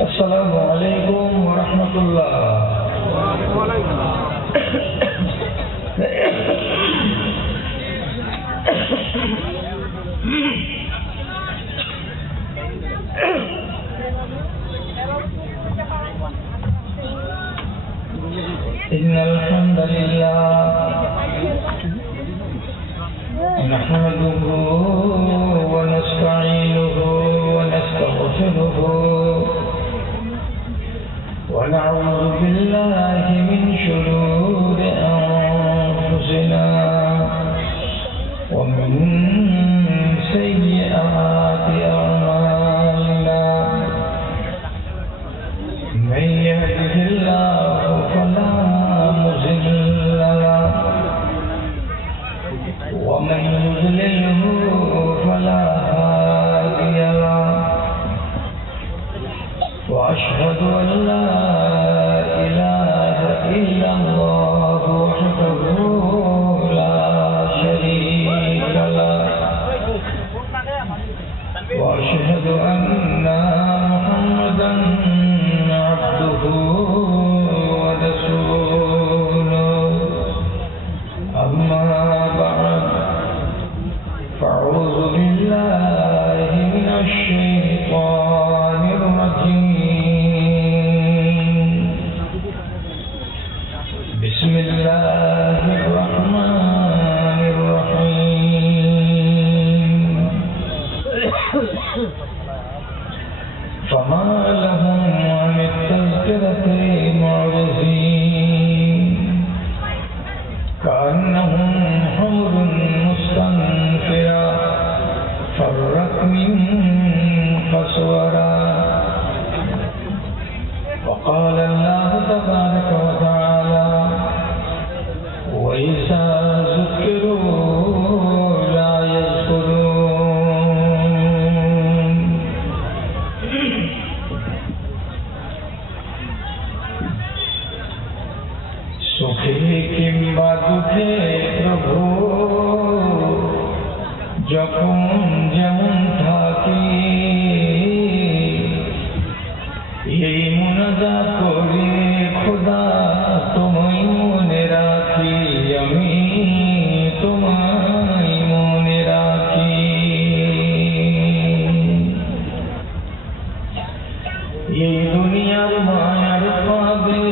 السلام عليكم ورحمة الله. إن الحمد لله نحمده ونستعينه ونستغفره ونعوذ بالله من شرور أنفسنا ومن سيئات أعمالنا. من يهده الله فلا مضل له ومن يضلله فلا هادي له. وأشهد أن لا إله إلا الله وحده لا شريك له. وأشهد أن محمدا عبده ورسوله. أما بعد فأعوذ بالله من الشيطان الرجيم. بسم الله الرحمن الرحيم. فما لهم عن التذكرة معرضين كأنهم حمر مستنفرة فرت من قسورة. وقال الله تبارك وتعالى وإذا ذكروا لا يذكرون. সুখে কিংবা দুঃখে প্রভু যখন যেমন থাকি এই মুনাজাত করে খোদা তোমায় মনে রাখি, আমি তোমায় মনে রাখি। এই দুনিয়ার মায়ার পাবে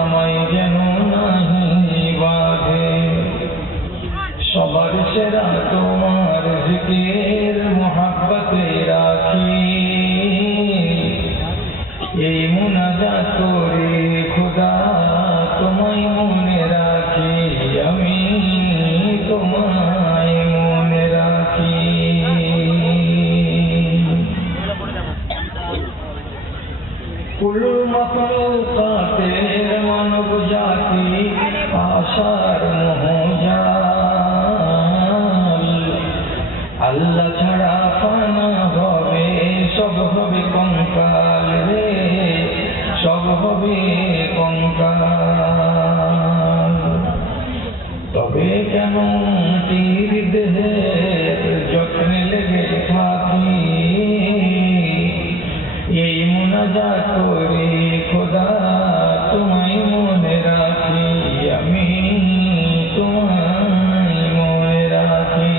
আমায় যেন নাহি বাঁধে। সবার সেরা তোমার জিকির মুহাব্বতে রাখি। এই মুনাজাত করে খোদা তোমায় মনে রাখি, আমি তোমায় মনে রাখি। কুল মাখলুকাতের মানব জাতি আশার মোহজাল। আল্লাহ ছাড়া ফানা হবে, সব হবে কঙ্কাল রে, সব হবে কঙ্কাল। তবে কেন তীর দেহের যত্নে লেগে থাকি। এই মুনাজাত করে খোদা তোমায় মনে রাখি, আমি তোমায় মনে রাখি।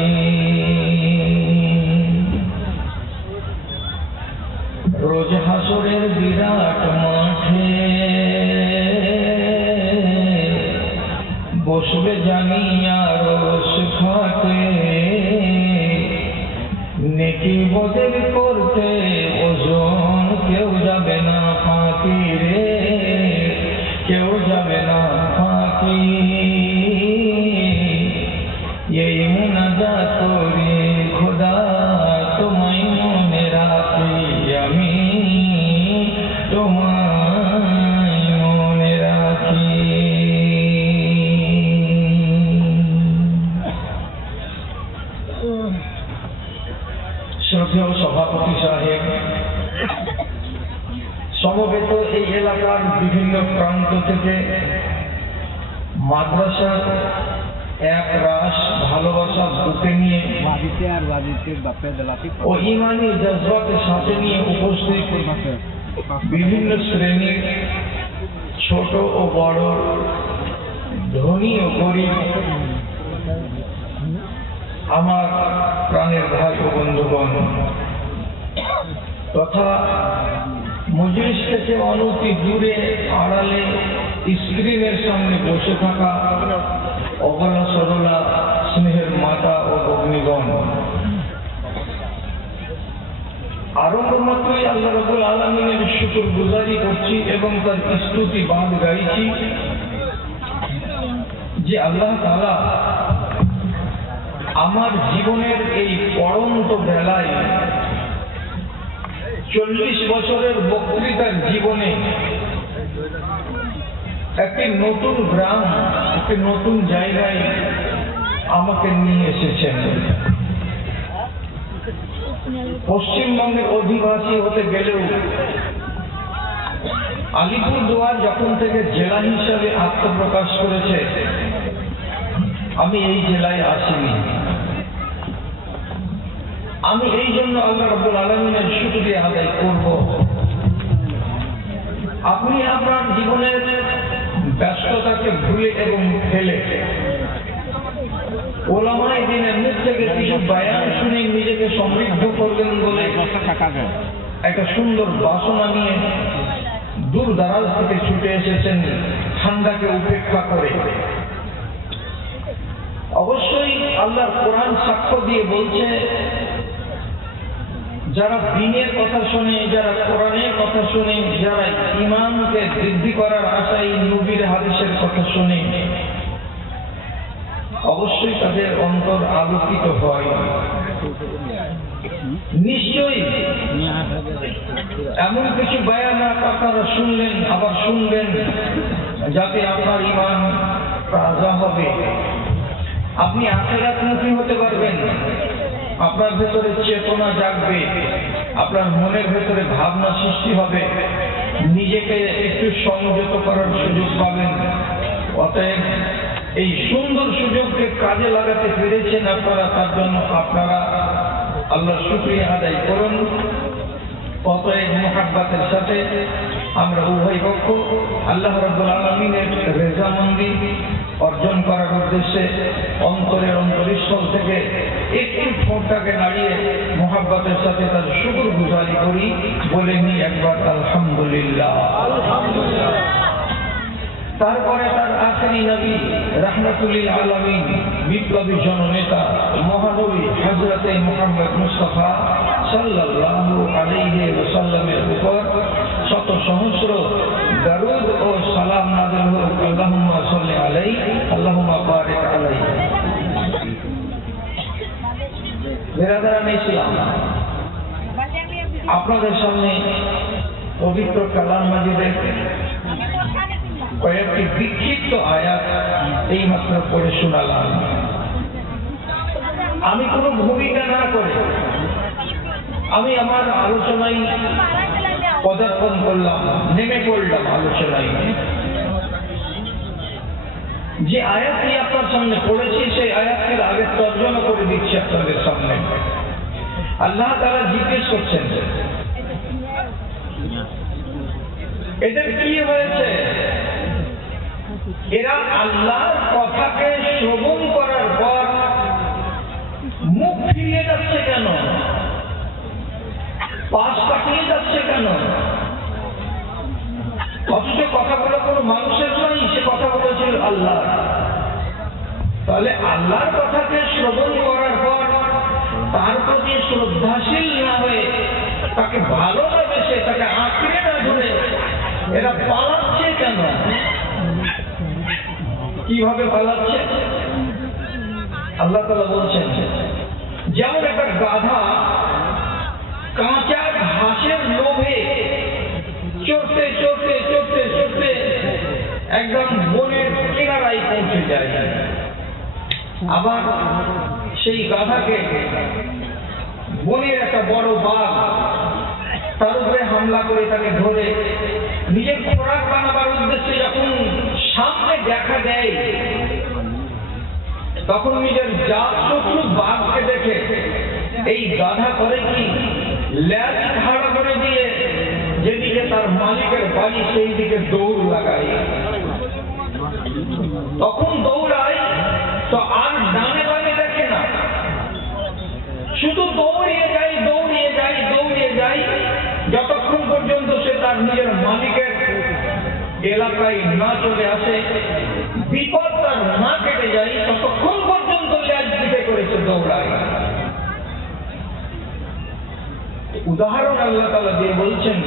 রোজ হাসরের বিরাট মাঠে বসবে জানি আরশ খাটে। নেকি বদল করতে ওজন কেউ যাবে না ফাঁকি রে, কেউ যাবে না ফাঁকি। এই মুনাজাত করে খোদা তোমায় মনে রাখি, আমি তোমায় মনে রাখি। শ্রদ্ধেয় সভাপতি সাহেব, সমবেত এই এলাকার বিভিন্ন প্রান্ত থেকে মাদ্রাসার এক রাস ভালোবাসা বুকে নিয়ে ও ইমানি জজবাকে সাথে নিয়ে উপস্থিত বিভিন্ন শ্রেণীর ছোট ও বড়, ধনী ও গরিব, আমার প্রাণের ভাই ও বন্ধুগণ, তথা মজলিস থেকে অনতি দূরে আড়ালে স্ক্রিনের সামনে বসে থাকা অবলা সরলা স্নেহের মাতা ও ভগ্নীগণ, আরম্ভ মাত্রই আল্লাহ রাব্বুল আলামিনের শুকর গুজারি করছি এবং তার স্তুতি বাদ গাইছি যে আল্লাহ তাআলা আমার জীবনের এই পড়ন্ত বেলায় 40 বছরের বক্তৃতার জীবনে একটি নতুন গ্রাম, একটি নতুন জায়গায় আমাকে নিয়ে এসেছেন। পশ্চিমবঙ্গের অধিবাসী হতে গেলেও আলিপুরদুয়ার যখন থেকে জেলা হিসাবে আত্মপ্রকাশ করেছে, আমি এই জেলায় আসিনি। আমি এই জন্য আল্লাহ রাব্বুল আলামিনের শুকরিয়া আদায় করব। আপনি আপনার জীবনের ব্যস্ততাকে ভুলে এবং ফেলে ওলামায়ে দ্বীনের মুখ থেকে কিছু বয়ান শুনে নিজেকে সমৃদ্ধ করবেন বলে একটা সুন্দর বাসনা নিয়ে দূর দারাজ থেকে ছুটে এসেছেন ঠান্ডাকে উপেক্ষা করে। অবশ্যই আল্লাহর কোরআন সাক্ষ্য দিয়ে বলছে, যারা দ্বীনের কথা শুনে, যারা কোরআনের কথা শুনে, যারা ঈমানকে বৃদ্ধি করার আশায় নবীর হাদিসের কথা শুনে, অবশ্যই তাদের অন্তর আলোকিত হয়। নিশ্চয়ই এমন কিছু বয়ান আপনারা শুনলেন, আবার শুনবেন, যাতে আপনার ঈমান তাজা হবে, আপনি আখিরাতমুখী হতে পারবেন, আপনার ভেতরে চেতনা জাগবে, আপনার মনের ভেতরে ভাবনা সৃষ্টি হবে, নিজেকে একটু সংযত করার সুযোগ পাবেন। অতএব এই সুন্দর সুযোগকে কাজে লাগাতে পেরেছেন আপনারা, তার জন্য আপনারা আল্লাহর শুকরিয়া আদায় করুন। অতএব মুহাব্বতের সাথে আমরা উভয় পক্ষ আল্লাহ রাব্বুল আলামিনের রেজামন্দি অর্জন করার উদ্দেশ্যে অন্তরের অন্তরস্থল থেকে একটু ঠোঁটটাকে নাড়িয়ে মুহাব্বতের সাথে তার শুকর গুজারি করি, বলে নি একবার আলহামদুলিল্লাহ। তারপরে তার আখেরি নবী রাহমাতুল লিল আলামিন, বিপ্লবী জননেতা মহানবী হযরতে মুহাম্মদ মুস্তাফা সাল্লাল্লাহু আলাইহি ওয়াসাল্লামের উপর শত সহস্র দরুদ ও সালাম নাযিল হোক। আল্লাহুম্মা সাল্লি আলাইহি, আল্লাহুম্মা বারিক আলাইহি। বিরাদারান ইসলাম, আপনাদের সামনে পবিত্র কালাম মাজিদের কয়েকটি বিক্ষিপ্ত আয়াত এইমাত্র পড়ে শোনালাম। আমি কোনো ভূমিকা না করে আমি আমার আলোচনায় পদার্পণ করলাম, নেমে পড়লাম আলোচনায়। যে আয়াতটি আপনার সামনে পড়েছি, সেই আয়াতটির আগে তর্জমা করে দিচ্ছি আপনাদের সামনে। আল্লাহ তাআলা জিজ্ঞেস করছেন, এদের কি হয়েছে? এরা আল্লাহর কথাকে শ্রবণ করার পর মুখ ফিরিয়ে যাচ্ছে কেন? পাশ কাটিয়ে যাচ্ছে কেন? অথচ কথাগুলো কোনো মানুষের নয়, সে কথাগুলো ছিল আল্লাহ। তাহলে আল্লাহর কথাকে শ্রবণ করার পর তার প্রতি শ্রদ্ধাশীল না হয়ে, তাকে ভালো না বেসে, তাকে আঁকড়ে না ধরে এরা পালাচ্ছে কেন? কিভাবে পালাচ্ছে? আল্লাহ তাআলা বলছেন, যেমন একটা গাধা কাঁচা ঘাসের লোভে চড়তে চড়তে চড়তে চড়তে একদম বনের কিনারায় পৌঁছে যায়, আবার সেই গাধাকে বনের একটা বড় বাঘ তার উপরে হামলা করে তাকে ধরে নিজের খোরাক বানাবার উদ্দেশ্যে যখন সামনে দেখা দেয়, তখন নিজের জাত শত্রু বাঘকে দেখে এই গাধা করে কি, ল্যাজ খাড়া করে দিয়ে যেদিকে মালিকের বাড়ি সেই দিকে দৌড় লাগাই। তখন দৌড়াই তো আর ডানে বামে দেখে না, শুধু দৌড়িয়ে যাই দৌড়িয়ে যাই দৌড়িয়ে যাই, যতক্ষণ পর্যন্ত সে তার নিজের মালিকের এলাকায় না চলে আসে, বিপদ তার না কেটে যায়, ততক্ষণ পর্যন্ত ল্যাজ পিঠে করেছে দৌড়ায়। উদাহরণ আল্লাহ তাআলা দিয়ে বলছেন,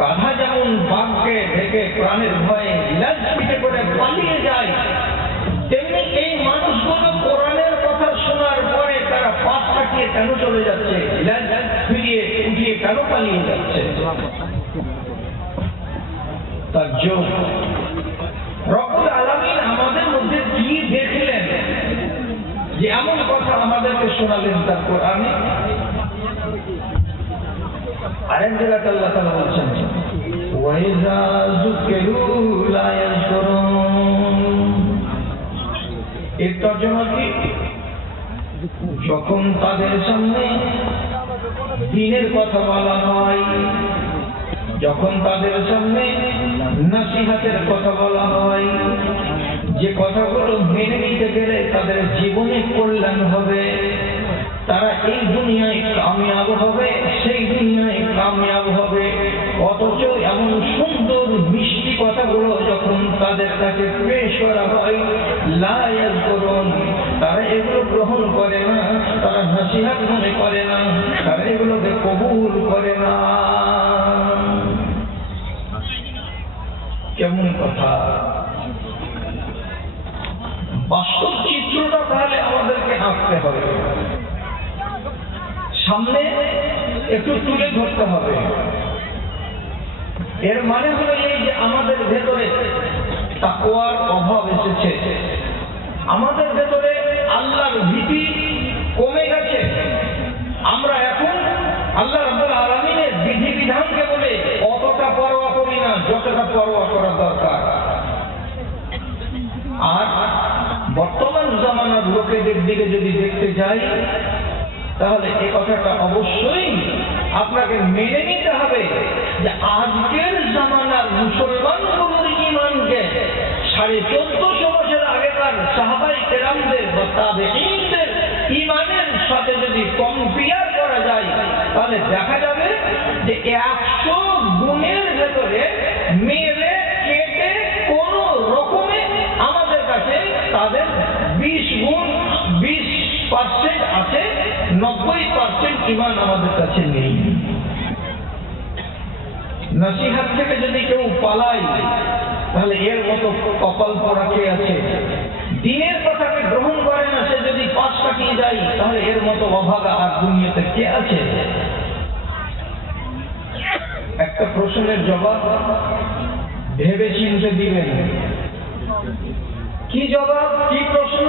গাধা যেমন বাঘকে দেখে প্রাণের ভয়ে ল্যাজ পিঠে করে পালিয়ে যায়, তেমনি এই মানুষগুলো কোরআনের কথা শোনার পরে তারা পাশ কাটিয়ে কেন চলে যাচ্ছে, ল্যাজ ফিরিয়ে উঠিয়ে কেন পালিয়ে যাচ্ছে? তার যোগ রব্বুল আলামিন আমাদের মধ্যে কি দেখলেন যে এমন কথা আমাদেরকে শোনালেন তার কোরআনে? আরেক জায়গায় আল্লাহ তাআলা বলছেন, ওয়াইজা যুকিরু লা ইয়াযকুরুন। এর তর্জমা কি? যখন তাদের সামনে দ্বীনের কথা বলা হয়, যখন তাদের সামনে নসিহতের কথা বলা হয়, যে কথাগুলো মেনে নিতে গেলে তাদের জীবনে কল্যাণ হবে, তারা এই দুনিয়ায় কামিয়াব হবে, সেই দুনিয়ায় কামিয়াব হবে, অথচ এমন সুন্দর মিষ্টি কথাগুলো যখন তাদের কাছে পেশ করা হয়, লা ইয়াযকুরুন, তারা এগুলো গ্রহণ করে না, তারা নসিহত মনে করে না, তারা এগুলোকে কবুল করে না। কেমন কথা! বাস্তব চিত্রটা তাহলে আমাদেরকে আঁকতে হবে, সামনে একটু তুলে ধরতে হবে। এর মানে হলো এই যে আমাদের ভেতরে তাকওয়ার অভাব এসেছে, আমাদের ভেতরে আল্লাহর ভীতি কমে গেছে। আমরা এখন আল্লাহ রাব্বুল আলামিনের বিধিবিধানকে বলে অতটা পরোয়া করি না যতটা পরোয়া করা দরকার। আর বর্তমান জামানার লোকেদের দিকে যদি দেখতে যাই, তাহলে এই কথাটা অবশ্যই আপনাকে মেনে নিতে হবে যে আজকের জামানার মুসলমানগুলোর ঈমানকে 1450 বছর আগেকার সাহাবায়ে কেরামদের বা তাবেঈনদের ঈমানের সাথে যদি কম্পেয়ার করা যায়, তাহলে দেখা যাবে যে 100 গুণের ভেতরে মেরে কেটে কোন রকমে আমাদের কাছে তাদের 20 গুণ 20% আছে, 90% ঈমান আমাদের কাছে নেই। নসিহত থেকে যদি কেউ পালায়, তাহলে এর মতো কপাল পড়া কে আছে? দ্বীনের কথাকে গ্রহণ করে না, সে যদি পাশ কাটিয়ে যায়, তাহলে এর মতো অভাগা আর দুনিয়াতে কে আছে? একটা প্রশ্নের জবাব ভেবে চিন্তে দিবেন। কি জবাব, কি প্রশ্ন?